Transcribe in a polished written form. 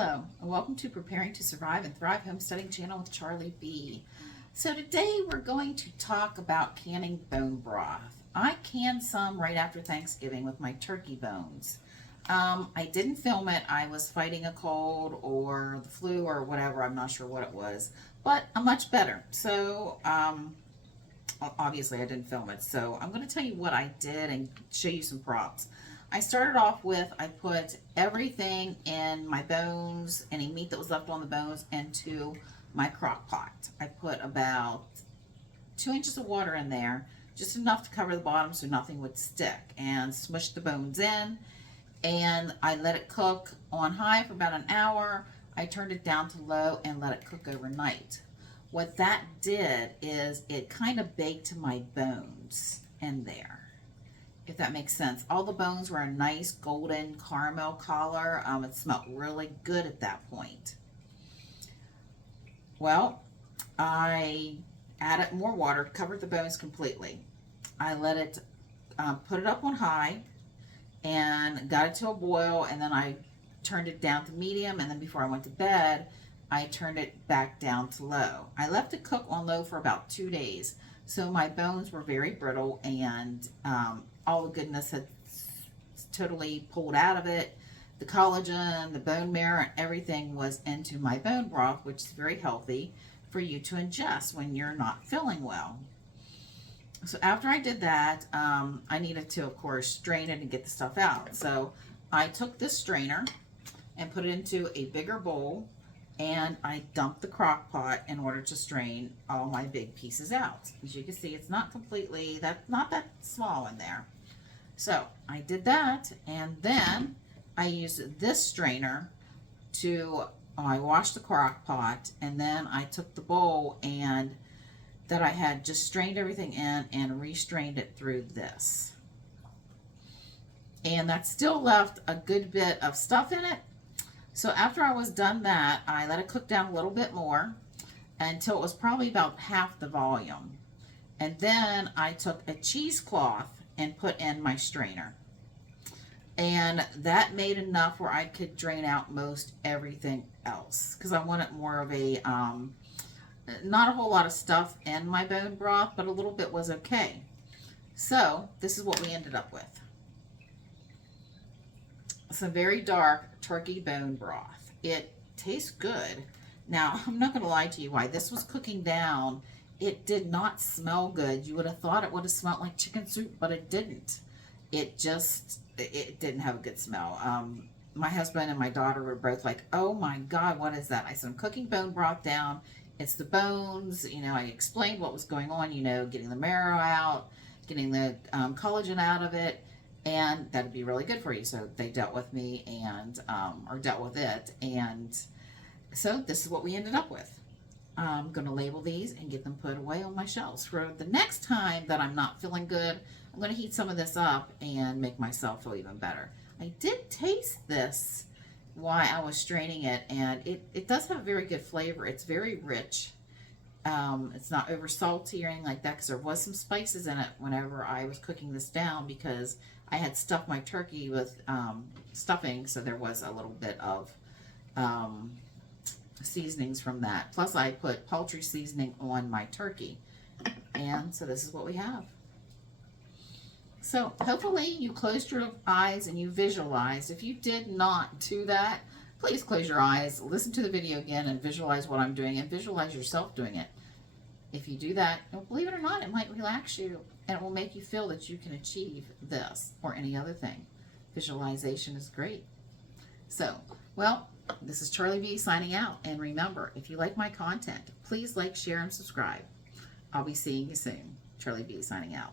Hello, and welcome to Preparing to Survive and Thrive Homesteading channel with Charlie B. So today we're going to talk about canning bone broth. I canned some right after Thanksgiving with my turkey bones. I didn't film it. I was fighting a cold or the flu or whatever. I'm not sure what it was, but I'm much better. So obviously I didn't film it. So I'm going to tell you what I did and show you some props. I started off with, I put everything in my bones, any meat that was left on the bones, into my crock pot. I put about 2 inches of water in there, just enough to cover the bottom so nothing would stick, and smushed the bones in, and I let it cook on high for about an hour. I turned it down to low and let it cook overnight. What that did is it kind of baked my bones in there, if that makes sense. All the bones were a nice golden caramel color. It smelled really good at that point. Well, I added more water, covered the bones completely. I let it, put it up on high and got it to a boil, and then I turned it down to medium, and then before I went to bed, I turned it back down to low. I left it cook on low for about 2 days. So my bones were very brittle, and all the goodness had totally pulled out of it. The collagen, the bone marrow, everything was into my bone broth, which is very healthy for you to ingest when you're not feeling well. So after I did that, I needed to, of course, strain it and get the stuff out. So I took this strainer and put it into a bigger bowl, and I dumped the crock pot in order to strain all my big pieces out. As you can see, it's not completely, not that small in there. So I did that, and then I used this strainer to, I washed the crock pot, and then I took the bowl and that I had just strained everything in and restrained it through this. And that still left a good bit of stuff in it. So after I was done that, I let it cook down a little bit more until it was probably about half the volume. And then I took a cheesecloth and put in my strainer. And that made enough where I could drain out most everything else, because I wanted more of a, not a whole lot of stuff in my bone broth, but a little bit was okay. So this is what we ended up with. Some very dark turkey bone broth. It tastes good. Now, I'm not going to lie to you, while this was cooking down, it did not smell good. You would have thought it would have smelled like chicken soup, but it didn't. It didn't have a good smell. My husband and my daughter were both like, oh my God, what is that? I said, I'm cooking bone broth down. It's the bones. You know, I explained what was going on, you know, getting the marrow out, getting the collagen out of it. And that'd be really good for you. So they dealt with me and, or dealt with it. And so this is what we ended up with. I'm going to label these and get them put away on my shelves. For the next time that I'm not feeling good, I'm going to heat some of this up and make myself feel even better. I did taste this while I was straining it, and it does have a very good flavor. It's very rich. It's not over salty or anything like that, because there was some spices in it whenever I was cooking this down, because I had stuffed my turkey with stuffing, so there was a little bit of seasonings from that. Plus I put poultry seasoning on my turkey. And so this is what we have. So hopefully you closed your eyes and you visualized. If you did not do that, please close your eyes, listen to the video again, and visualize what I'm doing, and visualize yourself doing it. If you do that, believe it or not, it might relax you, and it will make you feel that you can achieve this or any other thing. Visualization is great. So, well, this is Charlie B signing out. And remember, if you like my content, please like, share, and subscribe. I'll be seeing you soon. Charlie B signing out.